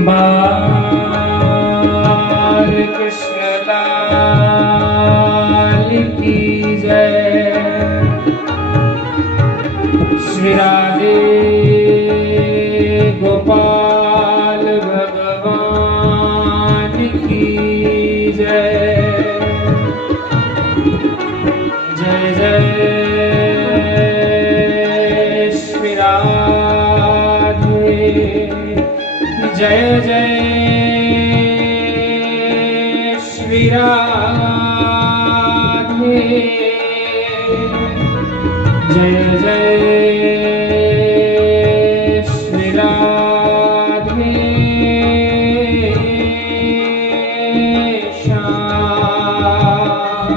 बाल कृष्ण लाल की जय। श्री राधे गोपाल भगवान की जय। जय जय श्री राधे। जय जय श्री राधे। जय जय श्री राधे श्याम।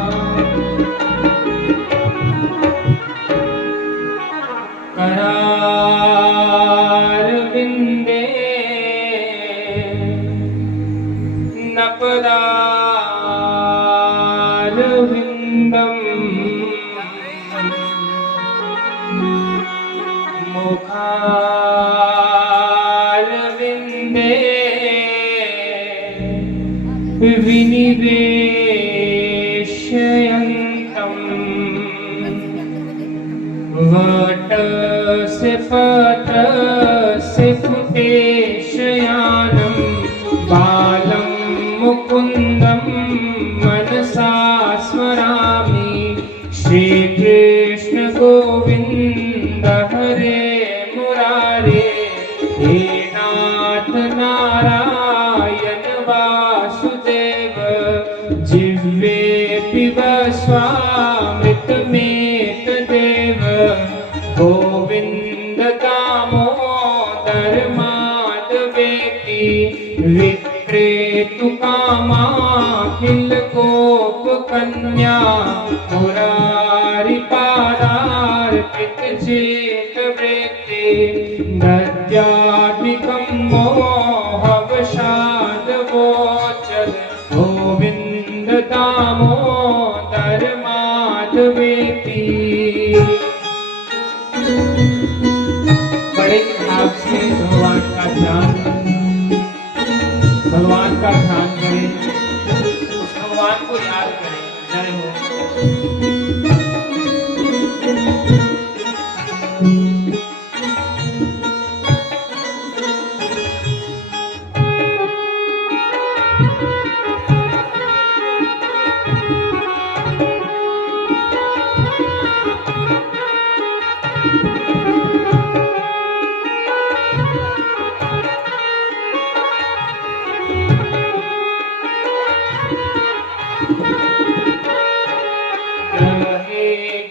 करारविंदे नपदारविंदम मुखारविंदे विनिवेशयन्तम् वटस्य पटस्य फुटेशयानं बालं मुकुन्दं मनसा स्मरामि। श्रीकृष्ण गोविन्द हरे मुरारे। हे नाथ नारायण वासुदेव। जिह्वे पिब स्वामृतमेतदेव। गोविन्द दामोदर माधवेति। विक्रेतु कामाखिल गोपकन्या। मुरारि पारार्पित चेत वृत्ति। दद्यात्मिकं मोहवशादगोचर। गोविन्द दामोदर माधवेति। बड़े भाव से भगवान का ध्यान करें, उस भगवान को याद करें। जय हो।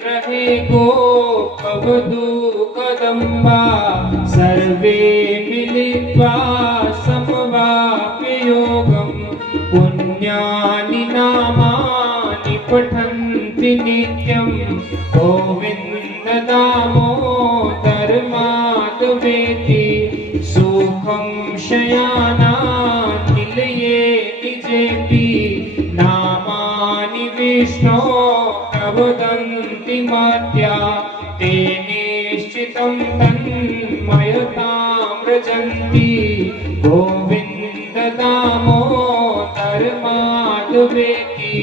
ग्रहे गोपवधू कदम्बा। सर्वे मिलित्वा समवाप्य योगं। पुण्यानि नामानि पठन्ति नित्यं। गोविन्द दामोदर माधवेति। सुखं शयानानिलये निजेति। नामानि विष्णो प्रवदन्ति मर्त्या। ते निश्चितं तन्मयतां व्रजन्ति। गोविन्द दामोदर माधवेति।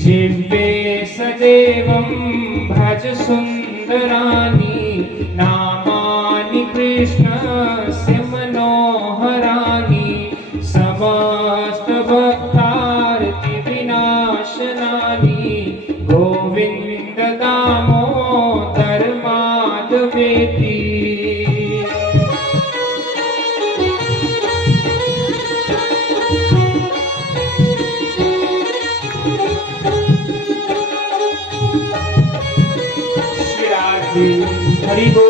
जिह्वे सदेवं भज सुन्दराणि। नामानि कृष्णस्य मनोहराणि। समस्त भक्तार्ति विनाशनानि। गोविन्द दामोदर माधवेति। श्री राधे हरि बोल।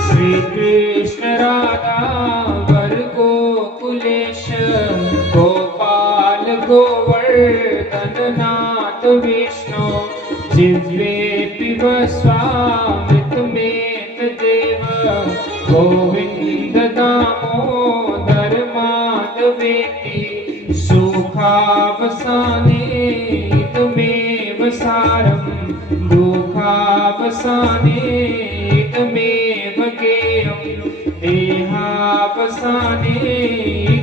श्री कृष्ण राधा वर गोकुलेश गोपाल गोवर्धन गणनाथ विष्णु जिह्वे पिब स्वामित्मेत देव गोविंद दामोदर माधवेति सुखावसाने तमेव सारं दुःखावसाने तमेव गेयं देहावसाने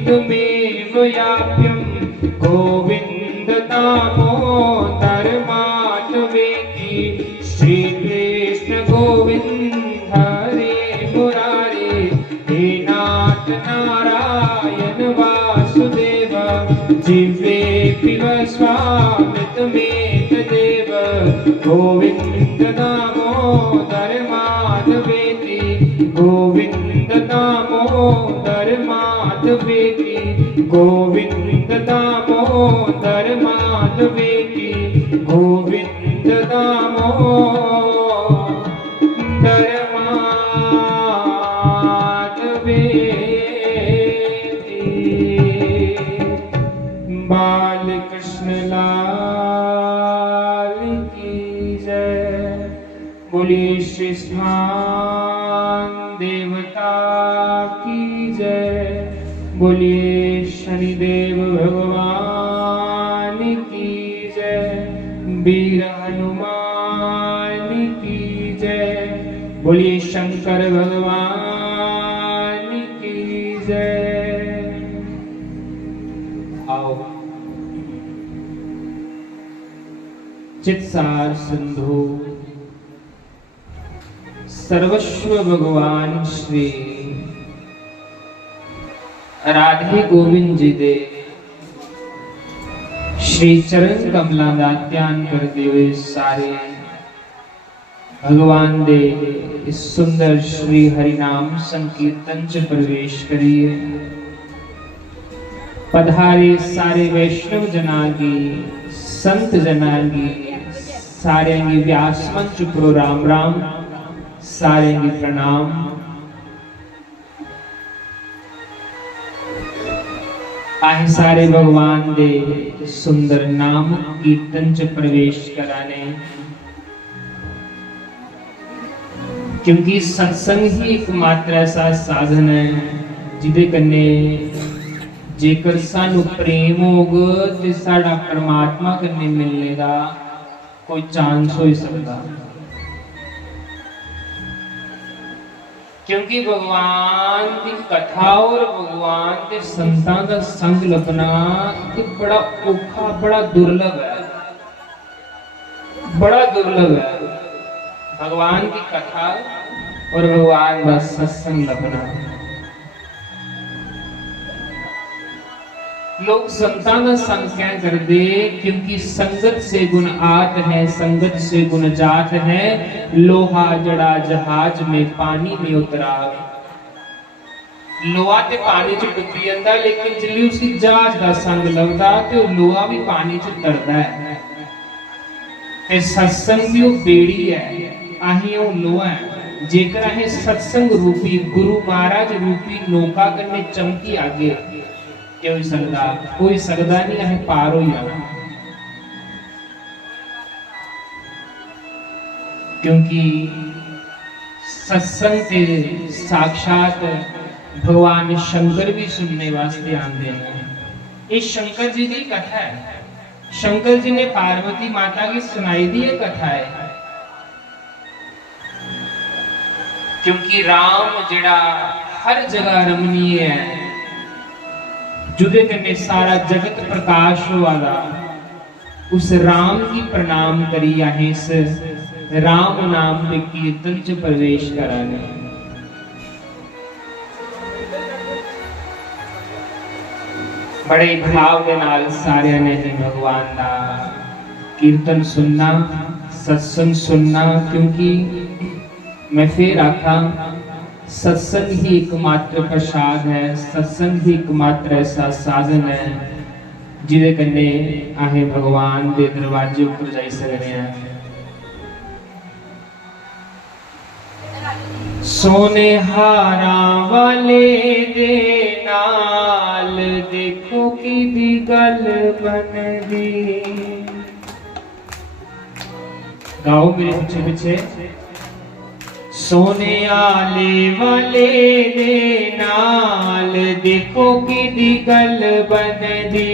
तमेव याप्यं गोविंद दामोदर माधवेति श्री कृष्ण गोविंद हरे मुरारे हे नाथ नारायण वासुदेव जिह्वे पिब स्वामित्मेत देव गोविंद दामोदर माधवेति गोविंद दामोदर माधवेति गोविंद दामोदर माधवेति गोविंद दामोदर माधवेति। बाल कृष्ण लाल की जय। बोलिए श्री स्थान देवता की जय। बोलिए शनिदेव भगवान की जय। वीर हनुमान की जय। बोलिए शंकर भगवान की जय। आओ चित्सार सिंधु सर्वस्व भगवान श्री राधे गोविंद जी दे श्री चरण कमला दा ध्यान करते हुए सारे भगवान दे इस सुंदर श्री हरिनाम संकीर्तन च प्रवेश करिए। पधारे सारे वैष्णव जना की संत जना की सारे व्यास मंच प्रो राम राम सारे प्रणाम। आहे सारे भगवान दे सुंदर नाम कीर्तन च प्रवेश कराने, क्योंकि सत्संग ही एकमात्र ऐसा साधन है जिदे कन्ने जेकर सानू प्रेम होगा ते साडा परमात्मा कन्ने मिलने दा कोई चांस हो सकता। क्योंकि भगवान की कथा और भगवान के संतां का संग लभना बड़ा औखा, बड़ा दुर्लभ है, बड़ा दुर्लभ है। भगवान की कथा और भगवान का सत्संग लभना। लोग संतां का संग क्या कर दे, क्योंकि संगत से गुण आत है, संगत से गुण जात है। लोहा जड़ा जहाज में पानी में उतरा, लोहा ते पानी च डुबी जांदा, लेकिन जिल्ली उसकी जहाज दा संग लभदा ते लोहा भी पानी च तरदा है। ते सत्संग भी वो बेड़ी है, आही वो लोहा है। जेकर आहे सत्संग रूपी गुरु महाराज रूपी नौका कन्ने चमकी आगे कोई सकदा नहीं है पार हो जाना। क्योंकि सत्संग ते साक्षात भगवान शंकर भी सुनने वास्ते आते हैं। ये शंकर जी की कथा है। शंकर जी ने पार्वती माता की सुनाई दी ये कथा है। क्योंकि राम जिड़ा हर जगह रमणीय है, जुदे कन्ने सारा जगत प्रकाश वाला, उस राम की प्रणाम करी आहे। इस राम नाम के कीर्तन च प्रवेश कराने। बड़े भाव के नाल सारे ने भगवान का कीर्तन सुनना, सत्संग सुनना। क्योंकि मैं फिर आखा, सत्संग ही एकमात्र प्रसाद है, सत्संग ही एकमात्र ऐसा साधन है जिदे कन्ने आहे भगवान दे दरवाजे ऊपर जाई सकदे हैं। सोने हारा वाले दे नाल देखो की दी गल बनदी, गाओ मेरे पीछे पीछे। सोने आले वाले दे नाल देखो कि गल बनदी,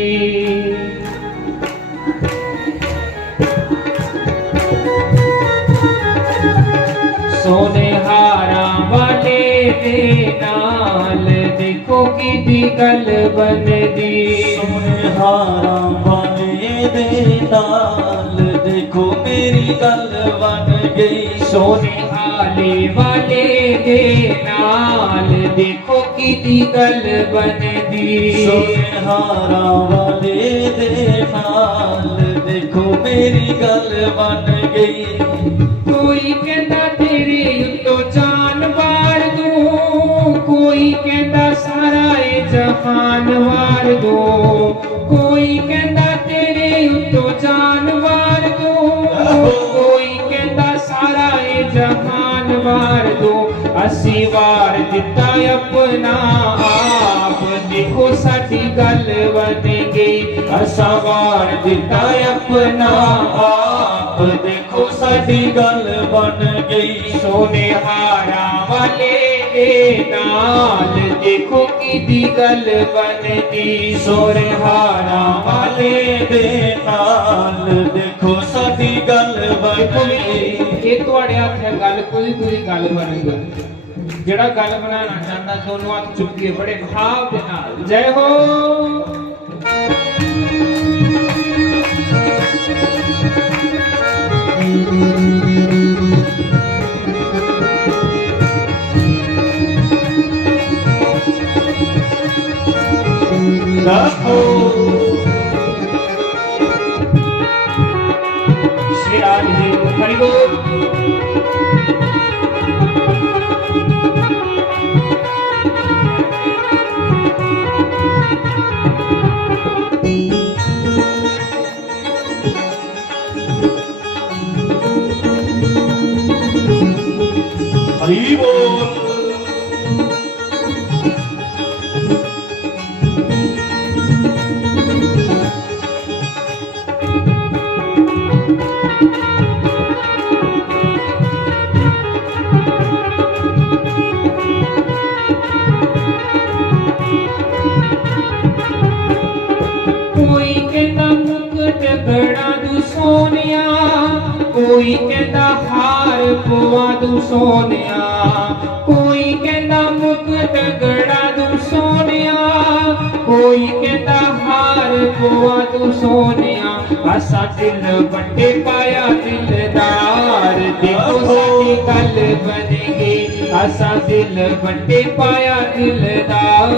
सोने हारा वाले दे नाल देखो कि गल बनदी, सोने हारा वाले दे नाल देखो मेरी गल बन गई, सोने आले वाले दे नाल देखो कि गल बनदी, सोने हारा वाले दे नाल देखो मेरी गल बन गई। कोई कहता तेरे उत्तों जान वार दूं, कोई कहता सारा ए जहान वार दूं, कोई कहता तेरे उत्तों जान वार दूं, कोई कहता सारा ए जहान वार दूं। असी वार दिता अपना आप देखो साडी गल बन गई, असा वार दिता अपना आप देखो साडी गल बन गई। सोने हारा वाले दे नाल देखो कि गल बनदी, सोने हारा वाले दे नाल देखो साडी गल बन गई। ਇਹ ਤੁਹਾਡੇ ਹੱਥ ਹੈ ਗੱਲ, ਕੋਈ ਦੂਰੀ ਗੱਲ ਬਣੂਗਾ। ਜਿਹੜਾ ਗੱਲ ਬਣਾਉਣਾ ਚਾਹੁੰਦਾ ਦੋਨੋਂ ਹੱਥ ਚੁੱਕ ਕੇ ਬੜੇ ਭਾਵ ਦੇ ਨਾਲ ਜੈ ਹੋ। श्री राज जी हरि बोल। हरि बोल। कोई कहता मुकुट गड़ा दू सोनिया, कोई कहता हार पवा दू सोनिया, कोई कहता मुकुट गड़ा दू सोनिया, कोई कहता हार पवा दू सोनिया। असा दिल बंडे पाया दिलदार देखो साडी गल बन गई, असा दिल बंडे पाया दिलदार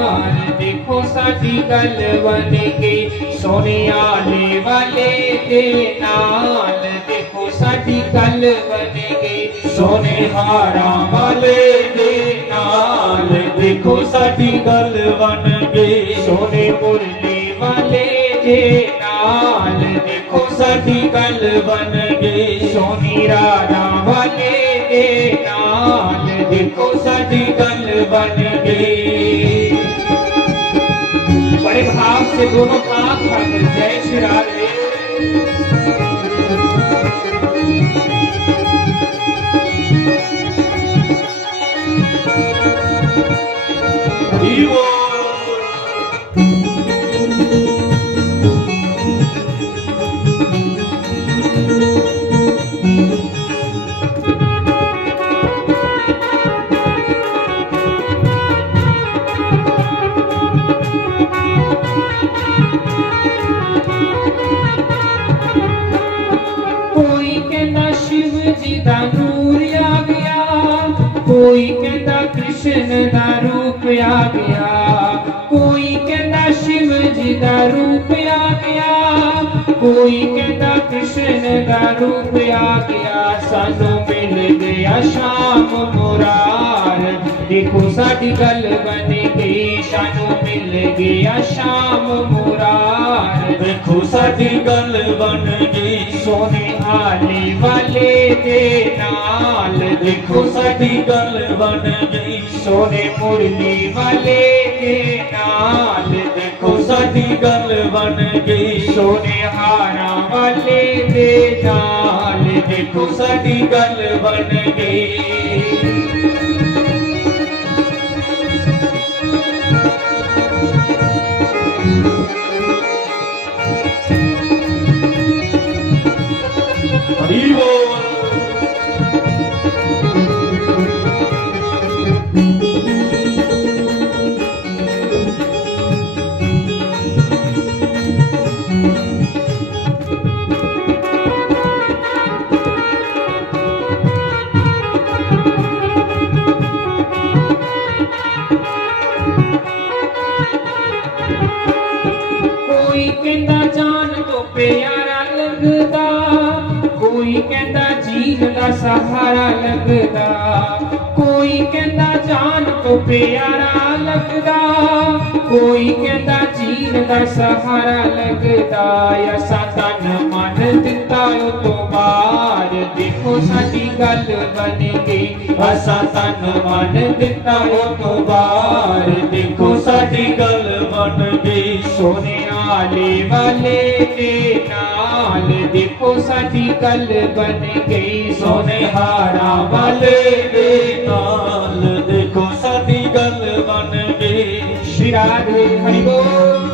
देखो साडी गल बन गई। सोने आले वाले दे नाल देखो साडी गल बन गई, सोने हारा वाले दे नाल देखो साडी गल बन गई। सोने मुरली वाले दे नाल देखो साडी गल बन गई, सोनी राधा वाले दे नाल देखो साडी गल बन गई। बड़े भाव से दोनों हाथ उठाकर जय श्री राधे। कोई कहता शिव जी दा नूर आ गया, कोई कहता कृष्ण दा रूप आ गया, कोई कहता शिव जी दा रूप आ गया, कोई कहता कृष्ण दा रूप आ गया। सानू मिल गया शाम मुरार देखो साडी गल बन गई, सानू मिल गया शाम मुरार देखो साडी गल बन गई, सोने आले वाले दे नाल देखो साडी गल बन गई सोने मुरली वाले दे नाल देखो साडी गल बन गई सोने हारा वाले दे नाल देखो साडी गल बन गई हरि बोल कोई कहता जान तो प्यारा लगदा कोई कहता जीन दा सहारा लगदा कोई कहता जान तो प्यारा लगदा कोई कहता जीन दा सहारा लगदा या सातन मन दिता ओ तो बार देखो साडी गल बन गई असा तन मन दिता ओ तो बार देखो साडी गल बन गई सोने आले वाले दे नाल देखो साडी गल बन गई सोने हारा वाले दे नाल देखो साडी गल बन गई श्री राधे हरि बोल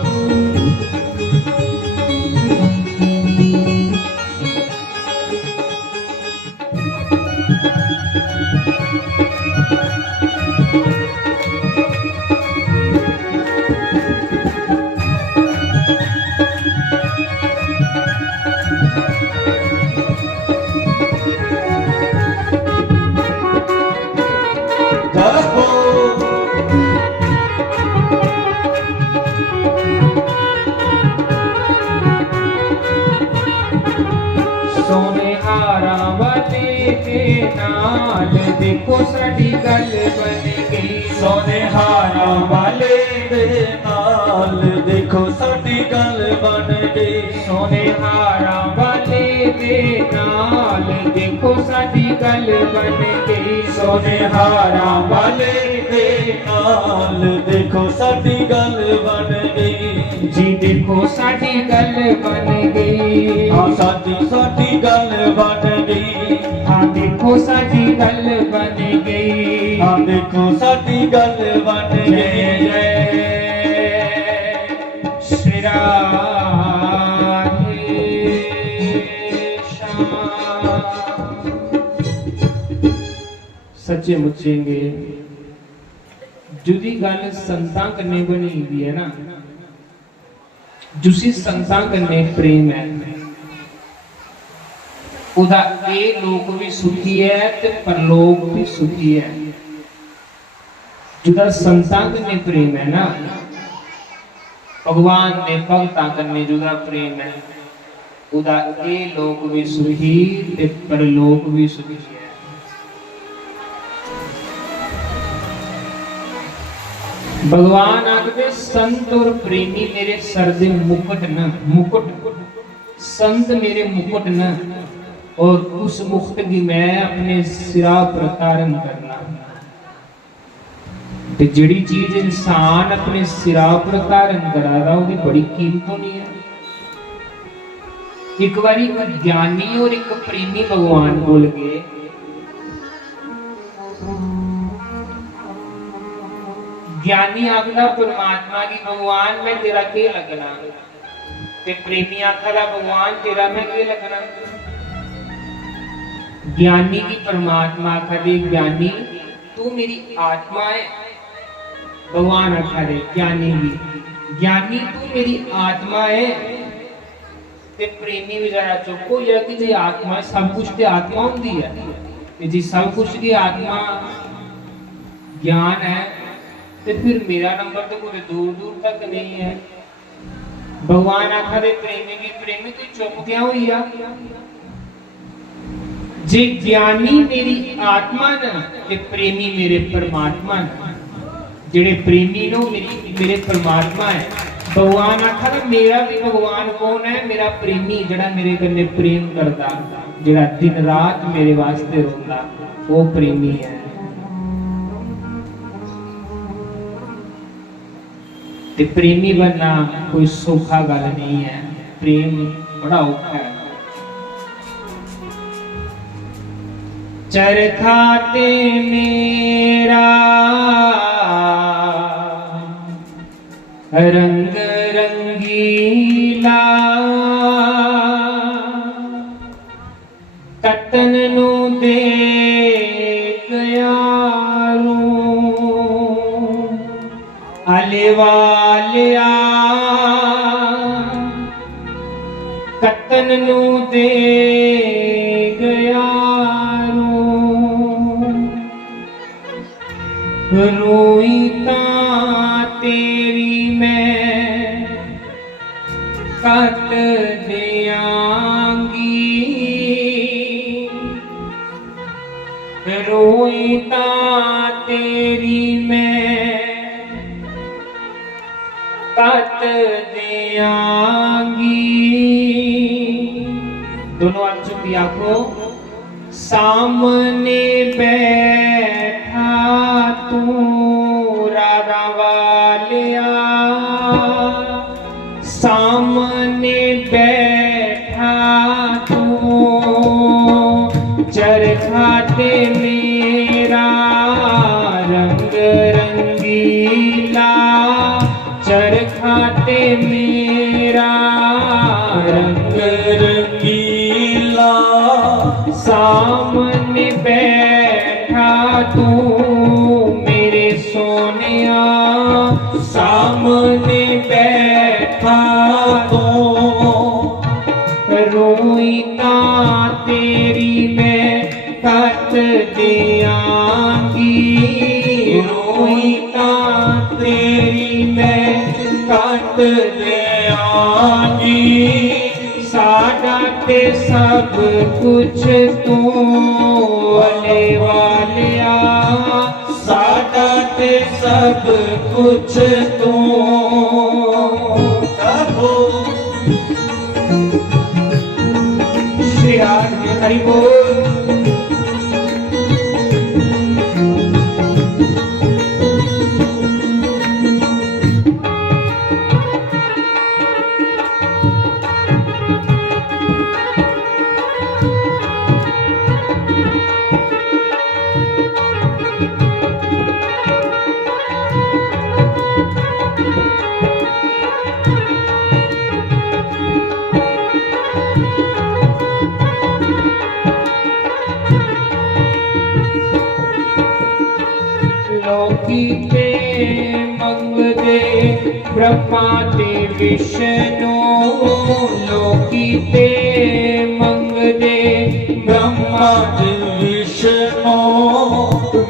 जपो सोने हारा वाले दे नाल देखो साडी गल बन गई सोने हारा वाले दे नाल देखो साडी गल बन गई सोने हारा वाले दे नाल देखो साडी गल बन गई सोने हारा वाले दे नाल देखो साडी गल बन गई जी देखो साडी गल बन गई हाँ साडी गल बन गई हाँ देखो साडी गल बन गई हाँ देखो साडी गल बन जय गई जय श्री राधे श्याम सच्चे मुच्चेंगे जुदी गल संतां कन्ने बनी हुई है ना जुसी संतां कन्ने प्रेम है उदा ए लोक भी सुखी है ते परलोक भी सुखी है जुदा संतां कन्ने प्रेम है ना भगवान ने भगतां कन्ने जुदा प्रेम है उदा ए लोक भी सुखी ते परलोक भी सुखी है भगवान आखदे संत और प्रेमी मेरे सर दे मुकुट न मुकुट संत मेरे मुकुट न और उस मुकुट की मैं अपने सिरा पर धारण करना ते जिहड़ी चीज इंसान अपने सिरा पर धारण करादा ओदी बड़ी कीमत होनी है एक बारी एक ज्ञानी और एक प्रेमी भगवान बोल गए ज्ञानी आखदा परमात्मा की भगवान मैं तेरा के लगना ते प्रेमी आखदा भगवान तेरा मैं के लगना ज्ञानी की परमात्मा आखदे ज्ञानी तू मेरी आत्मा है भगवान आखदे ज्ञानी तू मेरी आत्मा है ते प्रेमी भी जरा चुप हो जा कि जे आत्मा है सब कुछ ते आत्मा होंदी है ते जी सब कुछ की आत्मा ज्ञान है तो फिर मेरा नंबर तो कोई दूर दूर तक नहीं है भगवान आखदे प्रेमी तू चुप क्या हुई आ जे ज्ञानी मेरी आत्मा न ते प्रेमी मेरे परमात्मा न जेड़े प्रेमी नो मेरे परमात्मा है भगवान आखा ना मेरा भी भगवान कौन है, मेरा प्रेमी जड़ा मेरे कन्ने प्रेम करता, जड़ा दिन रात मेरे वास्ते रोंदा, वो प्रेमी है। ते प्रेमी बनना कोई सौखा गल नहीं है, प्रेम बड़ा औखा है। चरखा ते मेरा रंग रंगीला, कतन नू देख यारू आले वालिया, कतन नू देख यारू रोई तेरी मैं कट दियांगी, रोई तेरी मैं कट दियांगी। दोनों हाथ चुपी आंखों। सामने बैठा तू राधा वालिया, सामने बैठा तू चरखा ते मेरा रंग रंगीला, चरखा ते मेरा रंग रंगीला, सामने बैठा तू मेरे सोनिया, सामने बैठा तो रोईता तेरी मैं कट दियांगी, रोईता तेरी मैं कट दियांगी। साडा ते सब कुछ तू वाले वालिया, साडा ते सब कुछ तू श्री राज हरि बोल। लोकी ते मंगदे ब्रह्मा ते विष्णु, लोकी ते मंगदे ब्रह्मा ते विष्णु,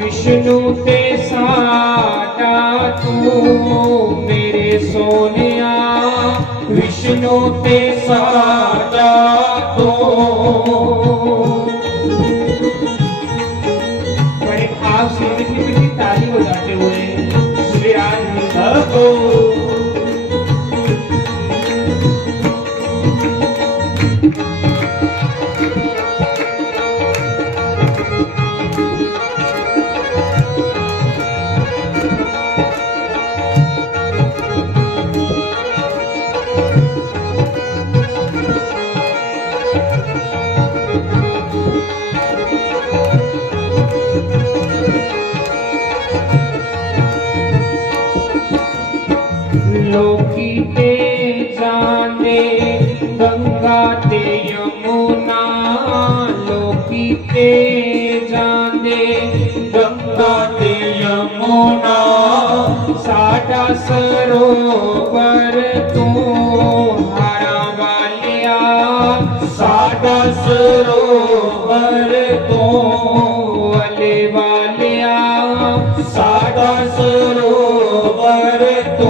विष्णु ते साडा तू मेरे सोनिया, विष्णु ते साडा तू। बड़े खास मीठी ताली बजाते हुए श्री राज को लोकी ते जाने गंगा ते यमुना, लोकी ते जाने गंगा ते यमुना, साडा सरोवर तू हारा वालिया, साडा सरोवर तू वाले वालिया, साडा सरोवर तू।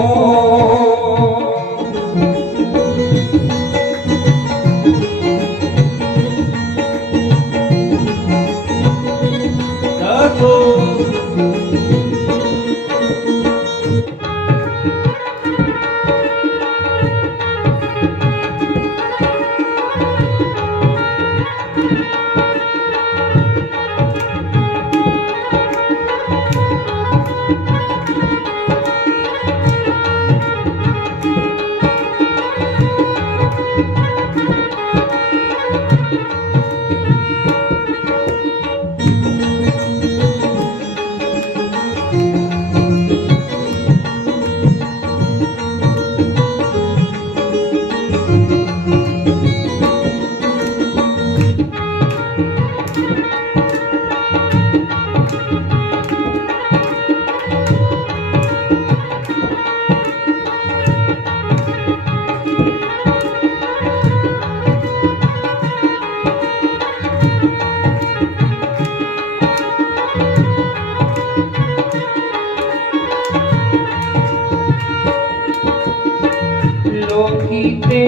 लोकी ते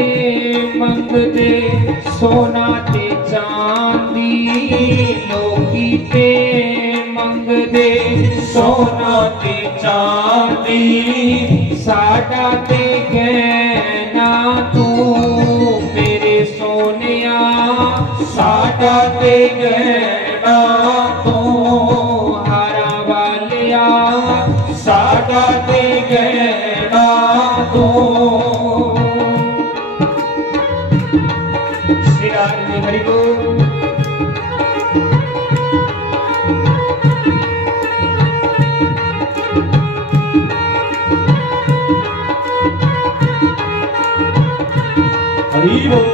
मंगदे सोना ते चांदी, लोकी ते मंगदे सोना ते चांदी, साडा ते गहना तू मेरे सोनिया, साडा ते गहना तू हारा वालिया, साडा ते गहना तू। श्री राम हरि बोल। हरि बोल।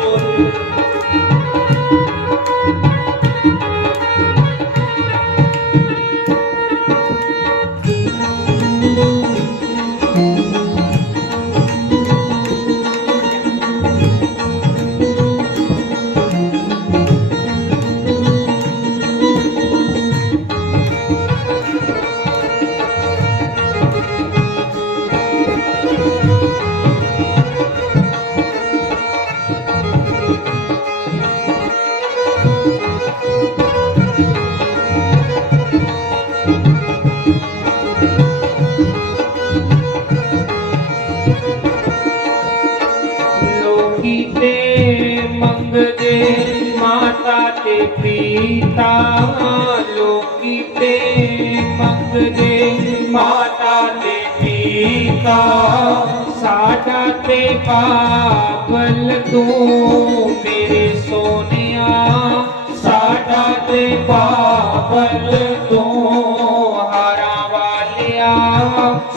लोकी ते मंगदे माता ते पिता, लोकी ते मंगदे माता ते पिता, साडा ते पागल तू मेरे सोनिया, साडा ते पागल तू हारा वालिया,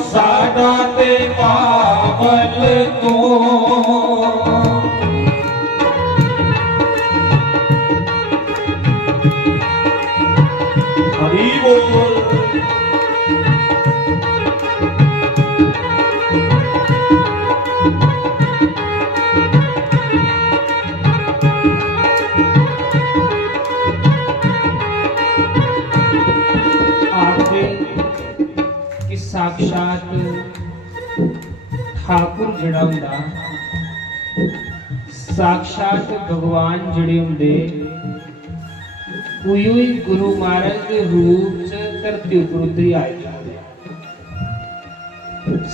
साडा ते पागल तू। हरि बोल। आखिर कि साक्षात ठाकुर जिहड़ा हुंदा, साक्षात भगवान जिहड़े हुंदे उही ही गुरु महाराज के रूप च धरती उपर उतरी आए जांदे।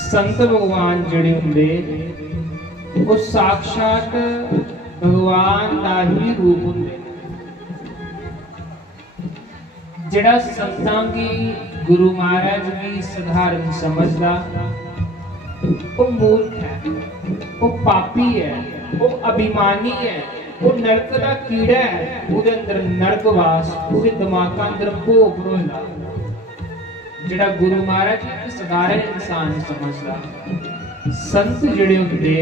संत भगवान जिहड़े हुंदे वो साक्षात भगवान दा ही रूप हुंदे। जिहड़ा संतां की गुरु महाराज की साधारण समझदा वो मूर्ख है, वो पापी है, वो अभिमानी है, वो नरक दा कीड़ा है, उहदे अंदर नरकवास, उहदे दिमागा अंदर भोग रोंदा। जिहड़ा गुरु महाराज एक साधारण इंसान समझदा। संत जिहड़े हुंदे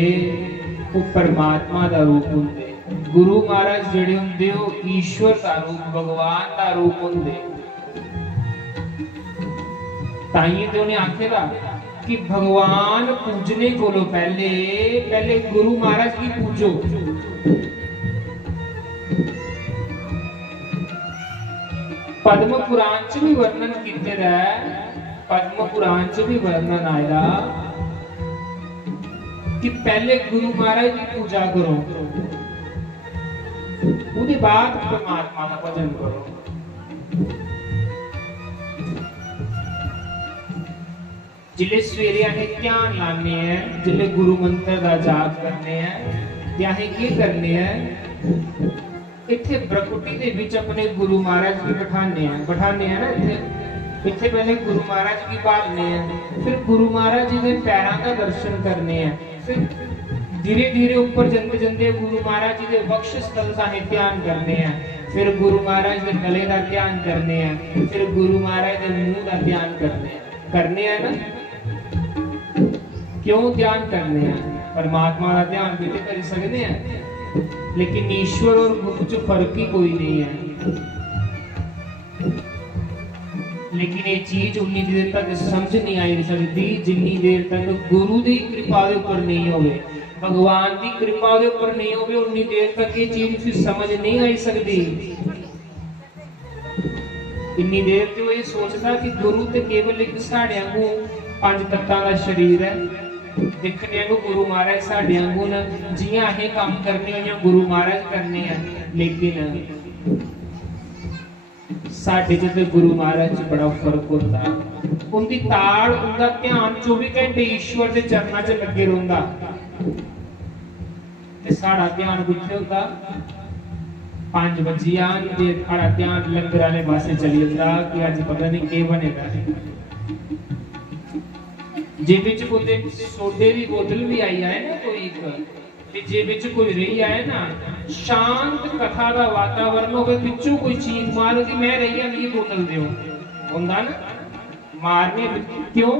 वो परमात्मा दा रूप हुंदे। गुरु महाराज जिहड़े हुंदे वो ईश्वर दा रूप, भगवान दा रूप हुंदे। ताइए तो उन्हें आखेगा कि भगवान पूजने को लो पहले गुरु महाराज की पूजो। पद्म पुराण च भी वर्णन कीते दा है, पद्म पुराण च भी वर्णन आया कि पहले गुरु महाराज की पूजा करो, उसके बाद परमात्मा का भजन करो। जिले सवेरे अहें ध्यान लाने हैं, जिले गुरु मंत्र का जाप करने हैं, ते अहें की करने हैं, इत्थे ब्रकुटी दे विच अपने गुरु महाराज की बैठाने हैं ना। इत्थे पहले गुरु महाराज की पालने हैं, फिर गुरु महाराज जी के पैरों का दर्शन करने हैं, फिर धीरे धीरे ऊपर जंदे जंदे गुरु महाराज जी के बख्श स्थल का ध्यान करने हैं, फिर गुरु महाराज के गले का ध्यान करने हैं, फिर गुरु महाराज के मुंह का ध्यान करने हैं ना। क्यों ध्यान करने हैं? परमात्मा का ध्यान भी कर सकते हैं, लेकिन ईश्वर और गुरु च फर्क ही कोई नहीं है। लेकिन ये चीज उन्नी देर तक समझ नहीं आई सकती जिन्नी देर तक गुरु की कृपा के ऊपर नहीं होवे, भगवान की कृपा के ऊपर नहीं होवे, उन्नी देर तक ये चीज समझ नहीं आई सकती। इन्नी देर तो ये सोचता कि गुरु तो केवल एक साढ़े को 5 तत्तां का शरीर है, दिखने को गुरु महाराज साढ़े को न जियां अहें काम करने हो गुरु महाराज करने हैं, लेकिन साढ़े च गुरु महाराज च बड़ा फर्क होता। उनकी ताड़ उनका ध्यान 24 घंटे ईश्वर के चरणों च लगे रहिंदा ते साड़ा ध्यान किथे होंदा? 5 बजे आन ते साड़ा ध्यान लंगर वाले पासे चली जांदा कि अज पता नहीं के बनेगा। जे विच कोई सोडे की बोतल भी आई है ना, कोई जे विच कोई रही आए ना, शांत कथा का वातावरण हो, पिछू कोई चीख मार कि मैं रही है ये बोतल दियो होंदा ना, मारने क्यों?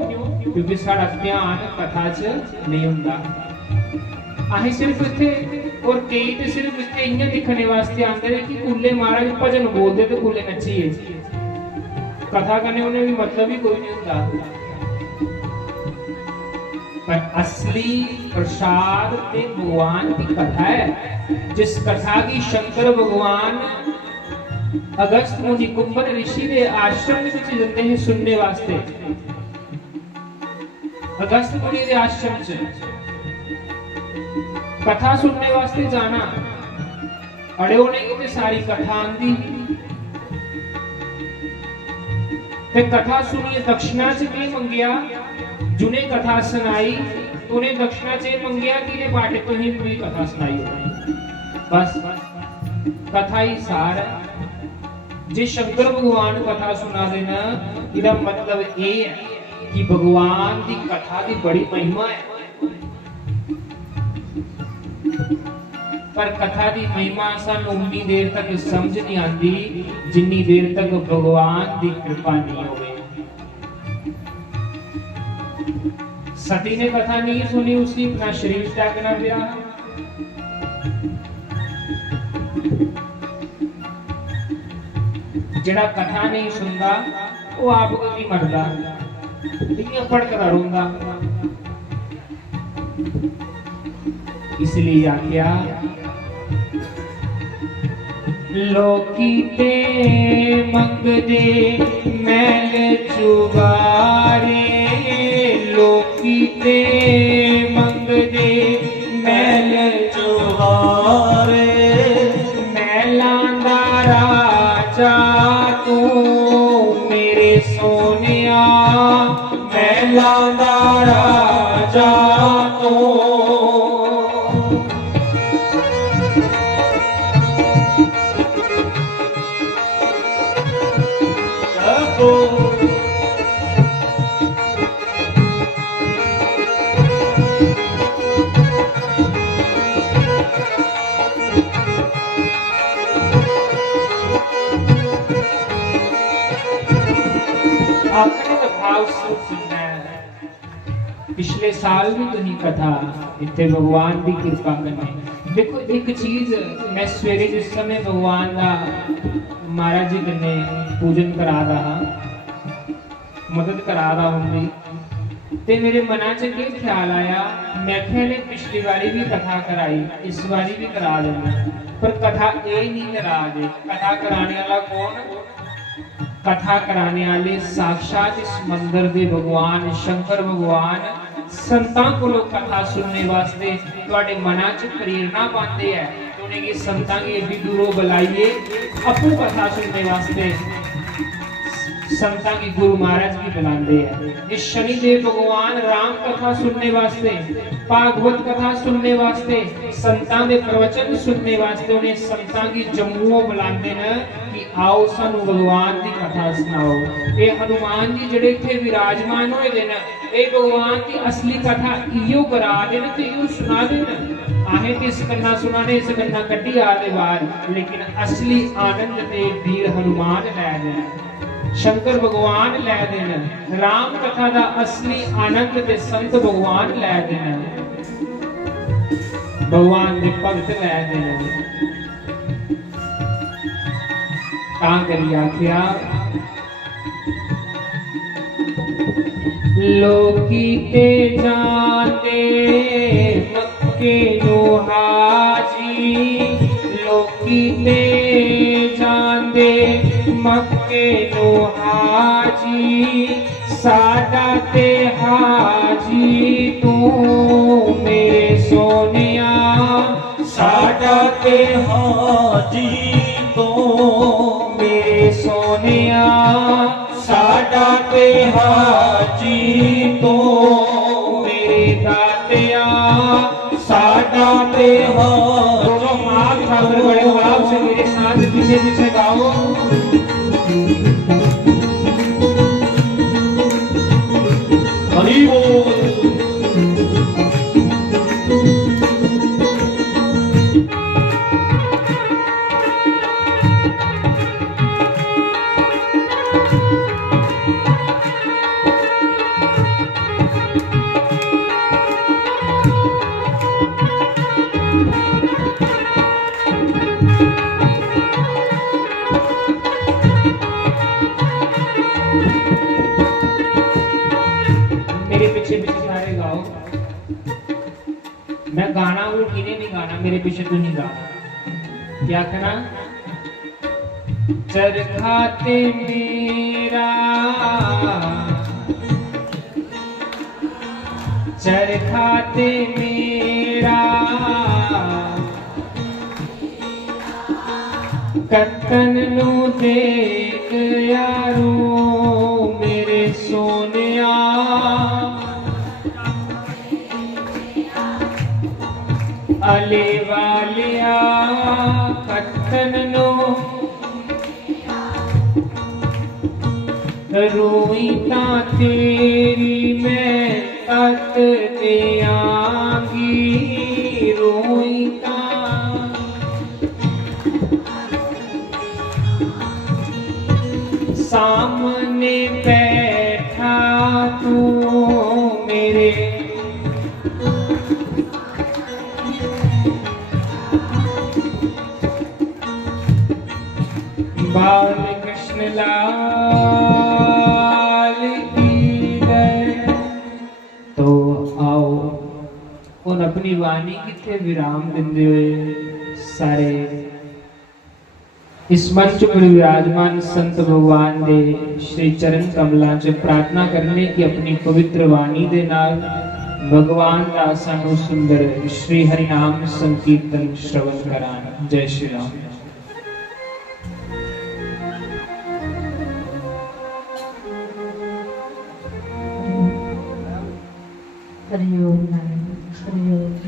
क्योंकि साड़ा ध्यान कथा च नहीं हुंदा। अहीं सिर्फ इत्थे और कई तो सिर्फ इत्थे इयां दिखने वास्ते आंदे ने कि कुल्ले महाराज भजन बोलदे ते कुल्ले नच्चीए, कथा करने उन्हें भी मतलब ही कोई नहीं हुंदा। पर असली प्रसाद ते भगवान की कथा है, जिस कथा की शंकर भगवान अगस्त मुनि कुंभन ऋषि के आश्रम में जाते हैं सुनने वास्ते। अगस्त मुनि के आश्रम से कथा सुनने वास्ते जाना, अड़े होने की सारी कथा आंदी ते कथा सुनिए। दक्षिणा से नहीं मंगिया, जुने कथा सुनाई तूने दक्षिणा से मंगिया कि ये बाटे तो ही पूरी कथा सुनाई होगी। बस कथा ही सार है। जे शंकर भगवान कथा सुना देना, इसका मतलब ये है कि भगवान की कथा की बड़ी महिमा है। पर कथा की महिमा सानू उन्नी देर तक समझ नहीं आती जिन्नी देर तक भगवान की कृपा नहीं होवे। सती ने कथा नहीं सुनी, उसकी अपना शरीर त्यागना पिया। जिहड़ा कथा नहीं सुनता वो आप कभी मरदा, इन्ना भड़कदा रोंदा। इसलिए आख्या लोकी ते मंगदे मैल चुबारे, लोकी ते मंगदे मैल चुबारे, मैलां दा राजा तू मेरे सोनिया, मैलां दा राजा तू। पिछले साल भी तुही कथा इतने भगवान की कृपा करने। देखो एक चीज, मैं सवेरे जिस समय भगवान का महाराज जी कन्ने पूजन करा रहा, मदद करा रहा हूँ, ते मेरे मना च ये ख्याल आया, मैं ने पिछली बारी भी कथा कराई, इस बारी भी करा देना, पर कथा ये नहीं करा दे। कथा कराने वाला कौन? कथा कराने वाले साक्षात इस मंदिर के भगवान शंकर भगवान संतां को कथा सुनने वास्ते तुहाडे मना च प्रेरणा पाते हैं। तो उन्हें संतां की एडी दूरों बुलाइए अपू कथा सुनने वास्ते, संतां की गुरु महाराज की बुलाते हैं। इस शनिदेव भगवान राम कथा सुनने वास्ते, भागवत कथा सुनने वास्ते, संतां के प्रवचन सुनने वास्ते उन्हें संतां की जम्मू बुलाते हैं कि आओ सानू भगवान की कथा सुनाओ। ये हनुमान जी जेडे इत्थे विराजमान होए दे न, ये भगवान की असली कथा इयो करा देन ते इयो सुना देन। आहे ते इस गन्ना सुनाने इस गन्ना कटी आदे बार, लेकिन असली आनंद ते वीर हनुमान लै देन, शंकर भगवान लै देन, राम कथा दा असली आनंद ते संत भगवान लै देन, भगवान दे भगत लै देन। तां करी आख्या लोकी ते जाते मक्के नो हाजी, लोकी ते जाते मक्के नो हाजी, साडा ते हाजी तू मेरे सोनिया, साडा ते हाजी तो मेरे सोनिया, साडा ते हाजी तो मेरे दातिया, साडा ते दोनों माल ठाकुर बड़े भाव से मेरे साथ पीछे पीछे गाओ। हरि बोल। मेरे पीछे पीछे सारे गाओ। मैं गाना हूँ, किन्हें नहीं गाना, मेरे पीछे तू नहीं गाना। क्या करना? चरखाते मेरा, चरखाते मेरा, कत्तन नु देख यारो मेरे सोनिया, अले वालिया कत्तन नु रोई ता तेरी मैं तक दियांगी, रोई ता सामने बैठा तू मेरे, बाल कृष्ण लाल की जय। तो आओ उन अपनी वाणी किथे विराम देंदे हुए सारे इस मंच पर विराजमान संत भगवान दे श्री चरण कमलां च प्रार्थना करने की अपनी पवित्र वाणी दे नाल भगवान दा सानू सुंदर श्री हरि नाम संकीर्तन श्रवण करान। जय श्री राम। हरि ओम नारायण, हरि ओम।